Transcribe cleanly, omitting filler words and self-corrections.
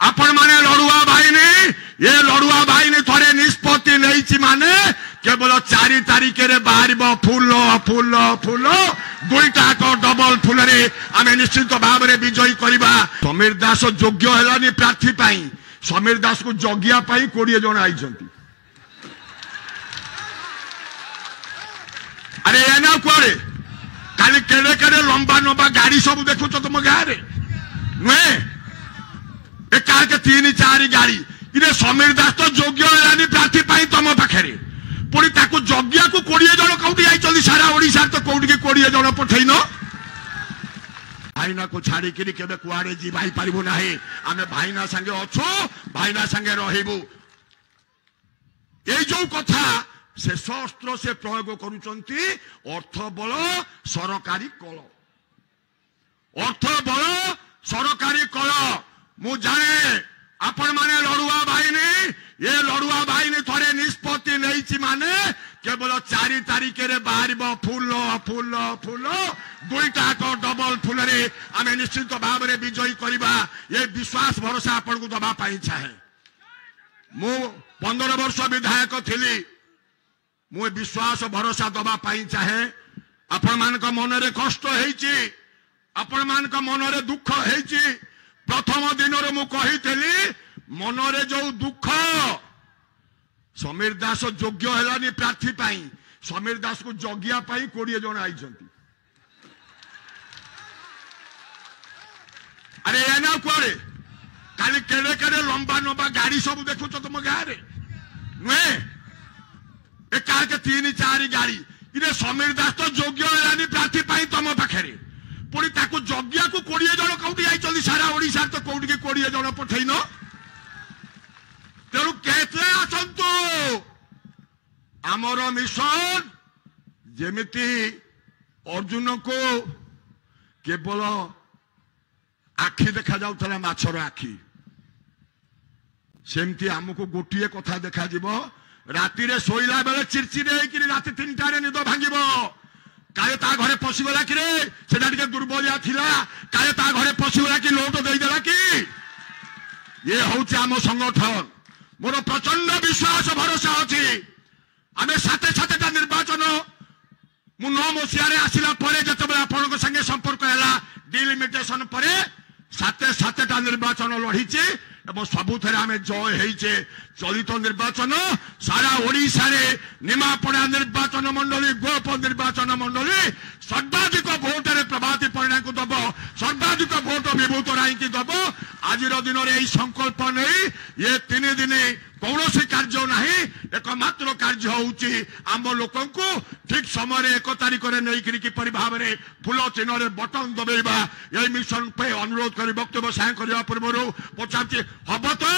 आपण माने लड़ुआ बाहिनी ये लड़ुआ बाहिनी थरे निष्पत्ति नहीं माने केवल 4 तारिख रे बाहर फूल फूल फूल दुईटाक डबल फूल रे आमे निश्चित भाव में विजयी करवा। समीर दास योग्य हेलानी प्रार्थी पाई समीर दास को जगिया पाई 20 जन आई। अरे एना कुआरे खाली केड़े केड़े लंबा लंबा गाड़ी सब देखु तुम गाँव में नुहे एक 3-4 गाड़ी इने समीर दास तो योग्य हेलानी प्रार्थी पाई तुम पाखे पुणी ताकू जगिया को 20 जन कौटी आई सारा ओडिशा तो कौटी 20 जन पठेन भाईना को छाड़ी केबे कुआड़े जी भाई पारिबु नाही आमे भाईना संगे अछु भाईना संगे रहिबु ए जो कथा से शस्त्र से प्रयोग करूचंती अर्थ बल सरकारी कल अर्थ बल सरकारी कल मु जाने आपण माने लड़ुआ बाहिनी ये लड़ुआ बाहिनी थरे निष्पत्ति नहीं माने केवल 4 तारिख रे बाहर फूल फूल फूल दुईटाक डबल फूल रे आमे निश्चित भाव में विजयी करवा। ये विश्वास भरोसा आपण को दबा पाई चाहे मु 15 वर्ष विधायक थिली मु विश्वास भरोसा दबा पाई चाहे आपण मान मन रे कष्ट हेची आपण मान मन रे दुख हेची प्रथम दिन मु कही मन रे जो दुख समीर दास योग्य हेलानी प्रार्थी पाई समीर दास को जगिया पाई 20 जन आई। अरे एना कुआरे खाली केड़े केड़े लंबा लंबा गाड़ी सब देखु तुम गाँव में नुहे एक 3-4 गाड़ी इने समीर दास तो योग्य हेलानी प्रार्थी पाई तुम पाखे पुणी ताकू जगिया को 20 जन कौटी आई सारा ओडिशा तो कौटी 20 जन पठेन तेणु केते आसंतु आमर मिशन जेमिति अर्जुन को केवल आखि देखा जाउथला माछर आखि सेमती आमको गोटे कथा देखा जीवो राति रे सोइला बेले चिरचिरे होइकि राति 3टारे निद भांगिबो काले ता घरे पशिगला कि रे सेटा टिके दुर्बलिया थिला काले ता घरे पशिगला कि लोट देई देला कि ये होउची आम संगठन मोर प्रचंड विश्वास भरोसा अछि आमे साथे साथेटा निर्वाचन मु 9 मसियारे आसिला परे जतबे आपनक संगे संपर्क हैला डिलिमिटेशन परे साथे साथेटा निर्वाचन लढिचे एवं सबुथरे आमे जय हेइचे। चलित निर्वाचन सारा ओडिशा रे निमापड़ा निर्वाचन मंडली गोप निर्वाचन मंडली सर्वाधिक भोट रे प्रभाती परिणा को दब सर्वाधिक भोट विभूत राय की दब आज दिन में संकल्प नहीं ये 3 दिन कौन कार्य नहीं एकमात्र कार्य होउची आम लोक ठीक समय 1 तारिख में नहीं किपरि भाव में फूल चिन्ह बटन दबेबा ये मिशन पे अनुरोध कर वक्तव्य साय करने पूर्व पचार हम तो